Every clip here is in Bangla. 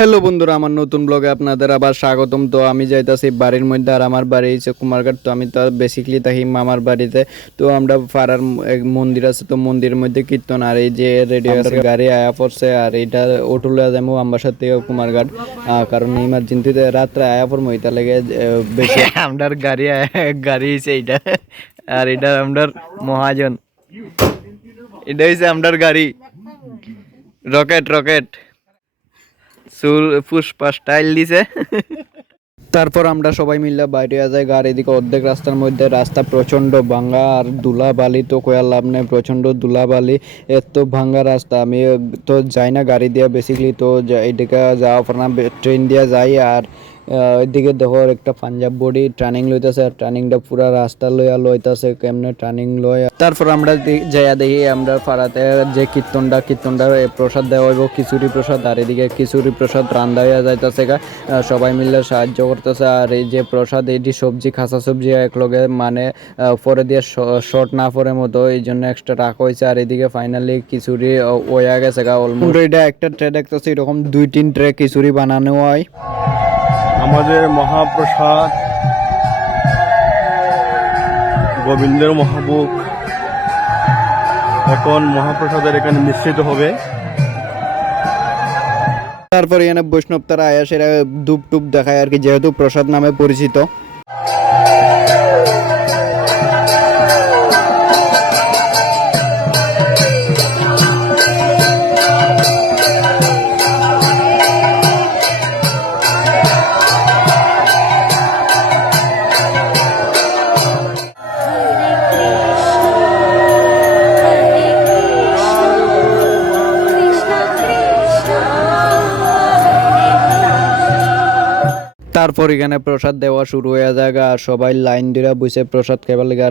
হ্যালো বন্ধুরা, আমার নতুন ব্লগে আপনাদের আবার স্বাগতম। তো আমি যাইতাছি বাড়ির মধ্যে, আর আমার বাড়ি হচ্ছে কুমারঘাট। তো আমি তো বেসিক্যালি থাকি মামার বাড়িতে। তো আমরা পাড়ার এক মন্দির আছে, তো মন্দিরের মধ্যে কীর্তন, আর এই যে রেডিও গাড়ি আয়া পড়ছে, আর এইটা অটুলে যাবো আমবাসার থেকে কুমারঘাট। কারণ ইমার্জেন্সিতে রাত্রে আয়া পড়বো, এটা লেগে বেশি আমার গাড়ি হয়েছে এইটা। আর এটা আমার মহাজন, এটা হচ্ছে আমার গাড়ি রকেট রকেট চুল পুষ্পা স্টাইল দিছে। তারপর আমরা সবাই মিলে বাইরে যাই। গাড়ি দিকে অর্ধেক রাস্তার মধ্যে রাস্তা প্রচন্ড ভাঙ্গা, আর ধুলা বালি তো কয়ার লাভ নেই, প্রচন্ড ধুলা বালি, এত ভাঙ্গা রাস্তা। আমি তো যাই না গাড়ি দিয়ে বেসিক্যালি, তো এইদিকে যাওয়া পর না ট্রেন দিয়ে যাই। আর এদিকে দেখো একটা পাঞ্জাব বডি ট্রানিং লইতেছে, আর ট্রানিংটা পুরা রাস্তা লইতেছে কেমনে ট্রানিং লয়। তারপর আমরা যাইয়া দেখি আমরা পাড়াতে যে কীর্তনটা প্রসাদ দেওয়া হইব, খিচুড়ি প্রসাদ। আর এদিকে খিচুড়ি প্রসাদ রান্ধা হইয়া যাইতেছে, সবাই মিলে সাহায্য করতেছে। আর এই যে প্রসাদ, এটি সবজি খাসা সবজি একলগে মানে পরে দিয়ে শর্ট না পরে মতো, এই জন্য এক্সট্রা রাখা হয়েছে। আর এদিকে ফাইনালি খিচুড়ি হইয়া গেছে অলমোস্ট। এটা একটা ট্রে দেখতেছি, এরকম 2-3 ট্রে খিচুড়ি বানানো হয়। আমাদের মহাপ্রসাদ গোবিন্দের মহাভোগ এখন মহাপ্রসাদের এখানে মিশ্রিত হবে। তারপর এখানে বৈষ্ণব তারা আয়া সেরা ধূপ টুপ দেখায় আর কি, যেহেতু প্রসাদ নামে পরিচিত। তারপর এখানে প্রসাদ দেওয়া শুরু হয়ে যায়, আর সবাই লাইন দিয়ে বসে প্রসাদ খাইবার লাগে।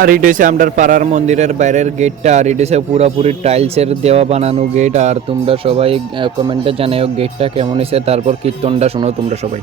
আর এটা হচ্ছে আমাদের পাড়ার মন্দিরের বাইরের গেটটা, আর এটা হচ্ছে পুরোপুরি টাইলসের দেওয়া বানানো গেট। আর তোমরা সবাই কমেন্টে জানাও গেটটা কেমন হয়েছে। তারপর কীর্তনটা শোনো তোমরা সবাই।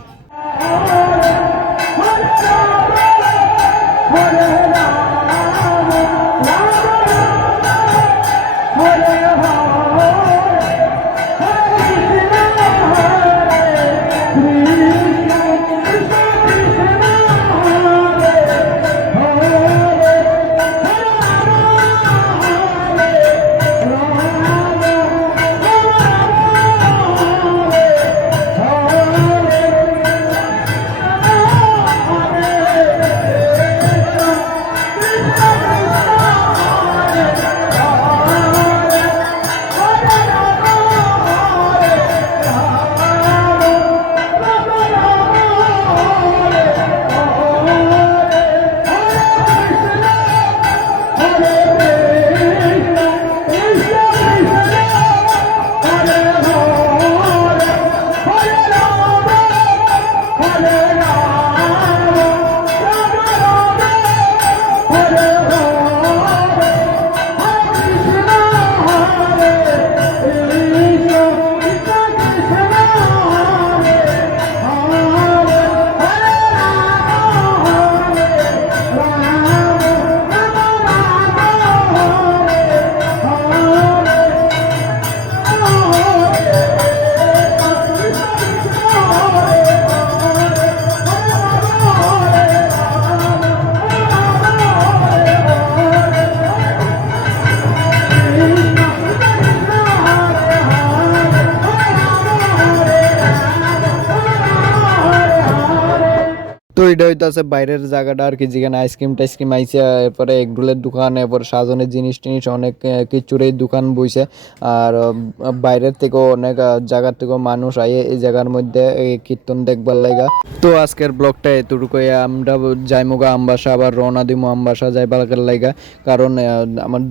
তো এটা হইতাছে বাইরের জায়গাটা আর কি, যেখানে আইসক্রিম টাইসক্রিম আইসে, এরপরে এগরোলের দোকান, এরপর সাজনের জিনিস টিনিস অনেক কিছুরই দোকান বইছে। আর বাইরের থেকেও অনেক জায়গার থেকেও মানুষ আইয়ে এই জায়গার মধ্যে এই কীর্তন দেখবার লাগা। তো আজকের ব্লগটা এতটুকুই। আমরা যাইমুগা আমবাসা, আবার রওনা দিমু আমবাসা যাইবার লাগা, কারণ আমার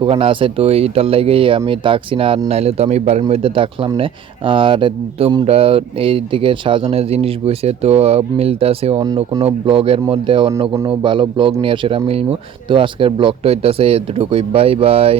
দোকান আছে, তো এটার লাগেই আমি থাকছি না, আর নাইলে তো আমি বাড়ির মধ্যে থাকলাম না। আর তোমরা এইদিকে সাজনের জিনিস বইছে, তো মিলতেছে অন্য কোনো ব্লগের মধ্যে, অন্য কোনো ভালো ব্লগ নিয়ে সেটা মিলমু। তো আজকের ব্লগটা হইতাছে এতটুকুই। Bye bye.